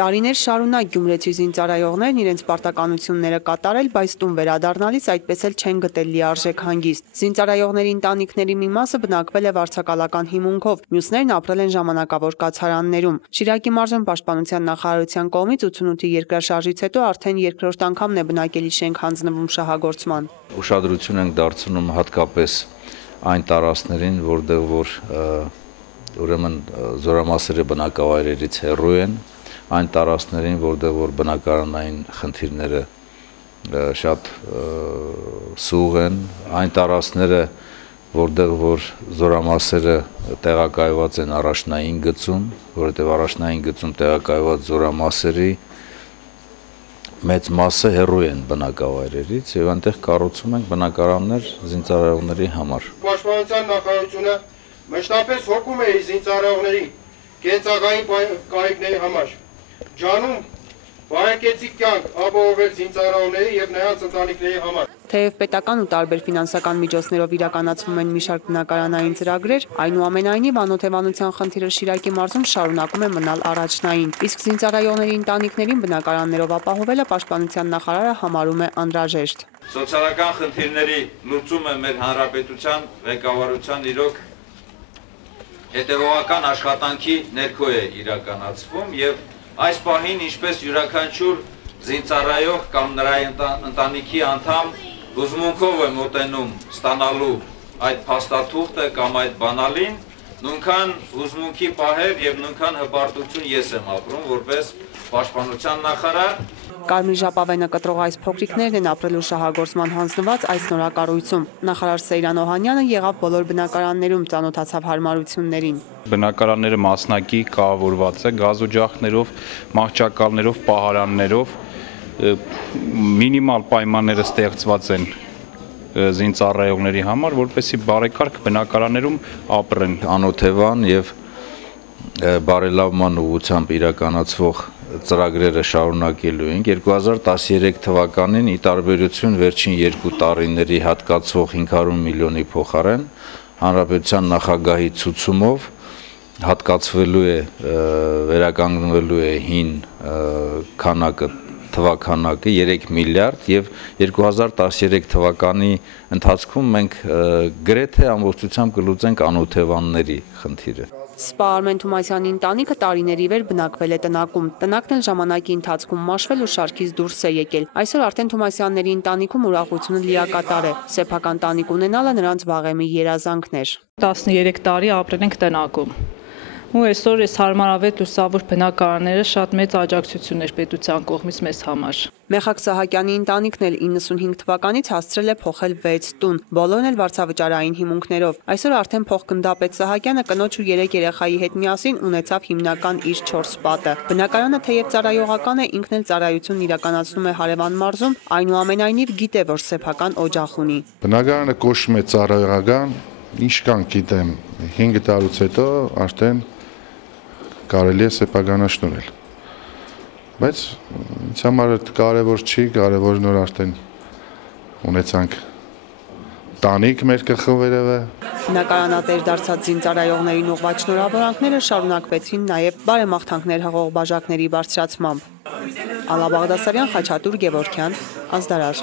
Տարիներ շարունակ գյումրեցի զինծառայողներն իրենց պարտականությունները կատարել, բայց տուն վերադառնալիս այդպես էլ չեն գտել լիարժեք հանգիստ։ Զինծառայողների ընտանիքների մի մասը բնակվել է վարձակալական հիմունքով, մյուսներն ապրել են ժամանակավոր կացարաններում։ Շիրակի մարզում պաշտպանության նախարարության կողմից 88-ի երկրաշարժից հետո արդեն երկրորդ անգամն է բնակելի շենք հանձնվում շահագործման։ Ուշադրություն ենք դարձնում հատկապես այն տարածքներին, որտեղ որ ուրեմն զորամասերը բնակավայրերից հեռու են, այն տարածքներին, որտեղ որ բնակարանային խնդիրները շատ սուղ են, այն տարածքները, որտեղ որ զորամասերը տեղակայված են առաջնային գծում, որովհետև առաջնային գծում տեղակայված զորամասերի մեծ մասը հեռու են բնակավայրերից եւ այնտեղ կառուցում ենք բնակարաններ զինծառայողների համար։ Պաշտպանության նախարարությունը մշտապես հոգում է զինծառայողների կենցաղային կայքների համար։ Ջանում բարեկեցիկ կյանք ապահովել զինծառայողների եւ նրանց ընտանիքների համար։ Թեև պետական ու տարբեր ֆինանսական միջոցներով իրականացվում են մի շարք բնակարանային ծրագրեր, այնուամենայնիվ անօթևանության խնդիրը Շիրակի մարզում շարունակում է մնալ առաջնային, իսկ զինծառայողների ընտանիքներին բնակարաններով ապահովելը պաշտպանության նախարարը համարում է անհրաժեշտ։ Սոցիալական խնդիրների լուծումը մեր հանրապետության ղեկավարության իրոք հետևողական աշխատանքի ներքո է իրականացվում եւ այս պահին ինչպես յուրաքանչյուր զինծառայող կամ նրա ընտանիքի անդամ հուզմունքով է մոտենում ստանալու այդ փաստաթուղթը կամ այդ բանալին, նույնքան հուզմունքի պահեր եւ նույնքան հպարտություն ես եմ ապրում որպես պաշտպանության նախարար։ Կարմիր ժապավենը կտրող այս փոքրիկներն են ապրելու շահագործման հանձնված այս նորակառույցում։ Նախարար Սեյրան Օհանյանը եղավ բոլոր բնակարաններում, ծանոթացավ հարմարություններին։ Բնակարանները մասնակի կառավարված է գազօջախներով, մահճակալներով, պահարաններով, մինիմալ պայմանները ստեղծված են զինծառայողների համար, որպեսզի բարեկարգ բնակարաններում ապրեն։ Անօթևան եւ բարելավման ուղղությամբ իրականացվող ծրագրերը շարունակելու ենք 2013 թվականին ի տարբերություն վերջին 2 տարիների հատկացվող 500 միլիոնի փոխարեն հանրապետության նախագահի ցուցումով հատկացվելու է վերականգնվելու է հին թվականակը 3 միլիարդ եւ 2013 թվականի ընթացքում մենք գրեթե ամբողջությամբ կլուծենք անօթևանների խնդիրը։ Սպա Արմեն Թումասյանի ընտանիքը տարիների վեր բնակվել է տնակում։ Տնակն էլ ժամանակի ընթացքում մաշվել ու շարքից դուրս է եկել։ Այսօր արդեն Թումասյանների ընտանիքում ուրախությունը լիակատար է։ Սեփական տանիք ունենալը նրանց վաղեմի երազանքն էր։ 13 տարի ապրել ենք տնակում։ Ու այսօր այս հարմարավետ լուսավոր բնակարանները շատ մեծ աջակցություն էր պետության կողմից մեզ համար։ Մեխակ Սահակյանի ընտանիքն էլ 95 թվականից հասցրել է փոխել 6 տուն, բոլորն էլ վարձավճարային հիմունքներով։ Այսօր արդեն փոխգնդապետ Սահակյանը կնոջ ու 3 երեխայի հետ միասին ունեցավ հիմնական իր 4 պատը։ Բնակարանը թեև ծառայողական է, ինքն էլ ծառայություն իրականացնում է Հարևան մարզում, այնուամենայնիվ գիտե, որ սեփական օջախ ունի։ Բնակարանը կոչվում է ծառայողական, ինչ կան գիտեմ, 5 տարուց հետո արդեն կարելի է սեփականաշնորհել, բայց ինձ համար կարևոր չի, կարևորն որ արդեն ունեցանք տանիք մեր գլխավերևը։ Բնակարանատեր դարձած զինծառայողներին ուղղված շնորհավորանքները շարունակվեցին նաև բարեմաղթանքներ հղող բաժակների բարձրացմամբ։ Ալա Բաղդասարյան, Խաչատուր Գևորգյան, Ազդարար։